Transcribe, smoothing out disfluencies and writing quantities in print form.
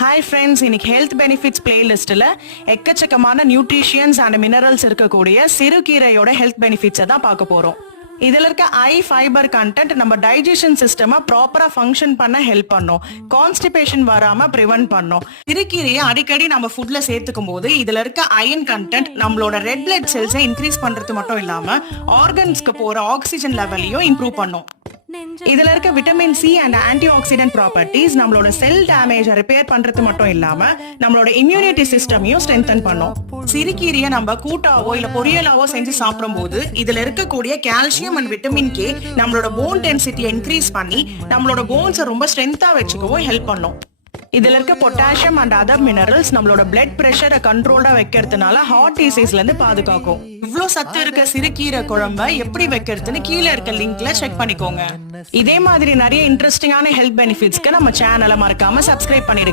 Hi friends, இன்னைக்கு health benefits பிளேலிஸ்ட்ல எக்கச்சக்கமான nutritionists and minerals இருக்கக்கூடிய சிறுகீரையோட ஹெல்த் பெனிஃபிட்ஸை தான் பார்க்க போறோம். இதுல இருக்க ஃபைபர் கண்டென்ட் நம்ம டைஜஷன் சிஸ்டமா ப்ராப்பரா ஃபங்க்ஷன் பண்ண ஹெல்ப் பண்ணும், கான்ஸ்டிபேஷன் வராம பிரிவென்ட் பண்ணும். சிறுகீரையை அடிக்கடி நம்ம ஃபுட்ல சேர்த்துக்கும் போது இதுல இருக்க அயன் கண்டென்ட் நம்மளோட ரெட் பிளட் செல்ஸை இன்க்ரீஸ் பண்றது மட்டும் இல்லாம ஆர்கன்ஸ்க்கு போற ஆக்சிஜன் லெவலையும் இம்ப்ரூவ் பண்ணும். இதுல இருக்க vitamin C and anti accident properties நம்மளோட செல் டேமேஜை ரிப்பேர் பண்றது மட்டும் இல்லாம நம்மளோட இம்யூனிட்டி சிஸ்டமையும் ஸ்ட்ரென்தன் பண்ணும். சிறுகீரையை நம்ம கூட்டாவோ இல்ல பொரியலாவோ செஞ்சு சாப்பிடும் போது இதுல இருக்கக்கூடிய கால்சியம் அண்ட் விட்டமின் கே நம்மளோட போன் டென்சிட்டியை இன்க்ரீஸ் பண்ணி நம்மளோட போன்ஸை ரொம்ப ஸ்ட்ரென்த்தா வச்சுக்கவும் ஹெல்ப் பண்ணும். இதுல இருக்க பொட்டாசியம் அண்ட் அதர் மினரல்ஸ் நம்மளோட பிளட் பிரஷரை கண்ட்ரோல்டா வைக்கிறதுனால ஹார்ட் டிசீஸ்ல இருந்து பாதுகாக்கும். இவ்ளோ சத்து இருக்க சிறுகீரை குழம்ப எப்படி வைக்கிறதுன்னு கீழே இருக்க லிங்க்ல செக் பண்ணிக்கோங்க. இதே மாதிரி நிறைய இன்ட்ரெஸ்டிங்கான ஹெல்த் பெனிஃபிட்ஸ்க்கு நம்ம சேனலை மறக்காம சப்ஸ்கிரைப் பண்ணிடுங்க.